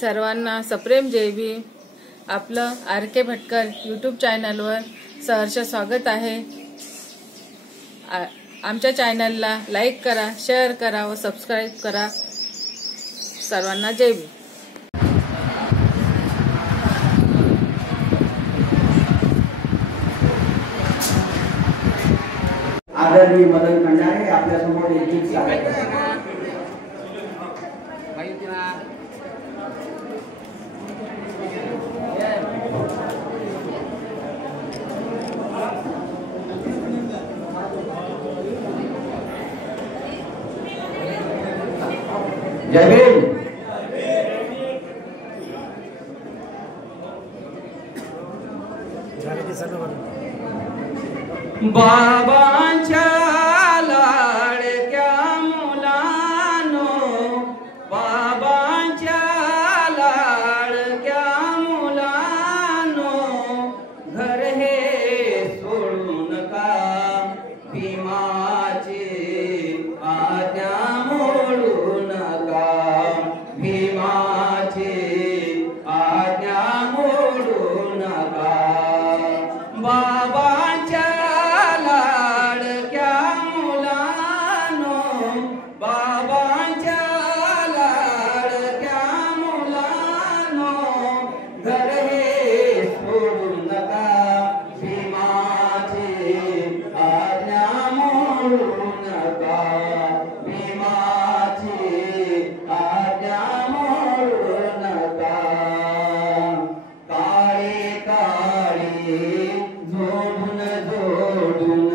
सर्वांना सप्रेम जय भीम। आपलं RK भटकर यूट्यूब चॅनलवर सहर्ष स्वागत आहे। आमच्या चॅनलला लाईक करा, शेअर करा व सबस्क्राईब करा। सर्वांना जय भीम। आदरणीय मदन खंडारे आपल्या समोर एक गीत सादर जय भीम। बाबांच्या लाडक्या मुलांनो, बाबांच्या लाडक्या मुलांनो, घर हे सोडू नका, भीमाची आज्ञा मोडू नका, भीमाची आज्ञा मोडू नका। बाबांच्या लाडक्या मुलांनो, बाबांच्या लाडक्या मुलांनो, घर हे सोडू नका, भीमाची आज्ञा मोडू नका, भीमाची आज्ञा मोडू नका। काळे काळे जोडून जोडून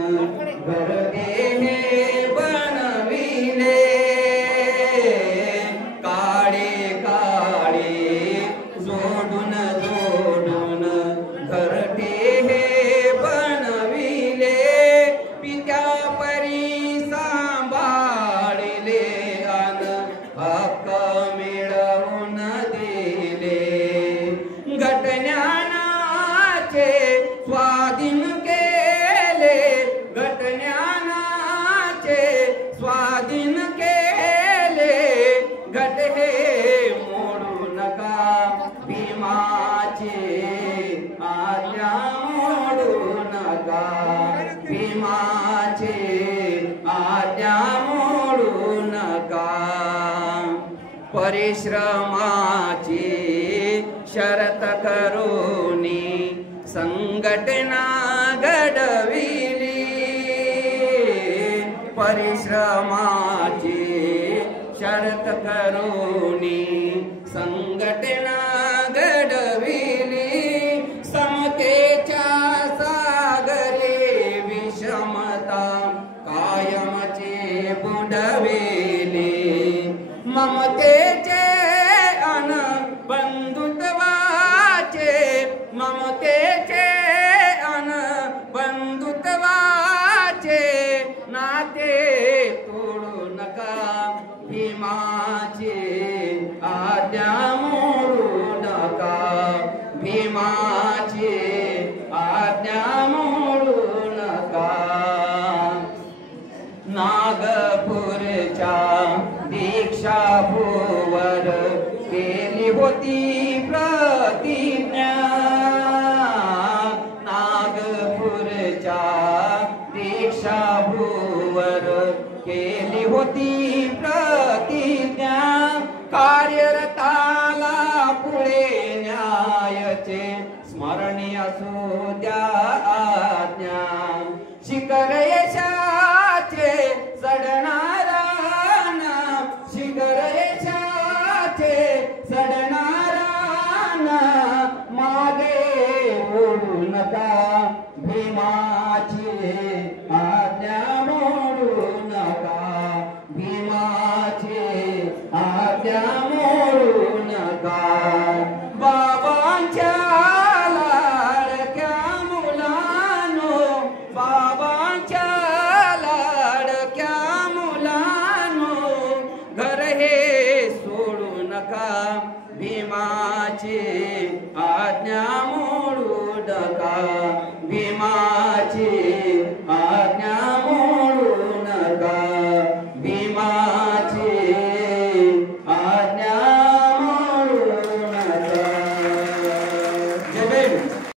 घरटे हे बनविले, काळे काळे जोडून जोडून घरटे हे बनविले, पित्या परी सांभाळले अन हक्क मिळवून दिले, घटज्ञानाचे स्वाधीन केले, घटज्ञानाचे स्वाधीन केले, घट हे मोडू नका, भीमाची आज्ञा मोडू नका, भीमाची आज्ञा मोडू नका। परिश्रमाची शरत करूनी संघटना घडविली, परिश्रमाची शरत करूनी संघटना घडविली, समतेच्या सागरे विषमता कायमचे बुडविली, ममतेचे अन बंधुत्वाचे, ममतेचे अन बंधुत्वाचे नाते तोडू नका, भीमाची आज्ञा मोडू नका, भीमाची आज्ञा मोडू नका। नागपूरच्या दीक्षाभूवर केली होती प्रतिज्ञा, नागपूरच्या दीक्षाभूवर केली होती प्रतिज्ञा, कार्यरताला पुढे न्यायाचे स्मरणीय असू द्या आज्ञा, शिखर यशाचे चढणारा ना, शिखर यशाचे चढणारा ना, मागे ओढू नका, भीमाची आज्ञा मोडू नका, भीमाची आज्ञा मोडू नका। बाबांच्या लाडक्या मुलांनो, बाबांच्या लाडक्या मुलांनो, घर हे सोडू नका, भीमाची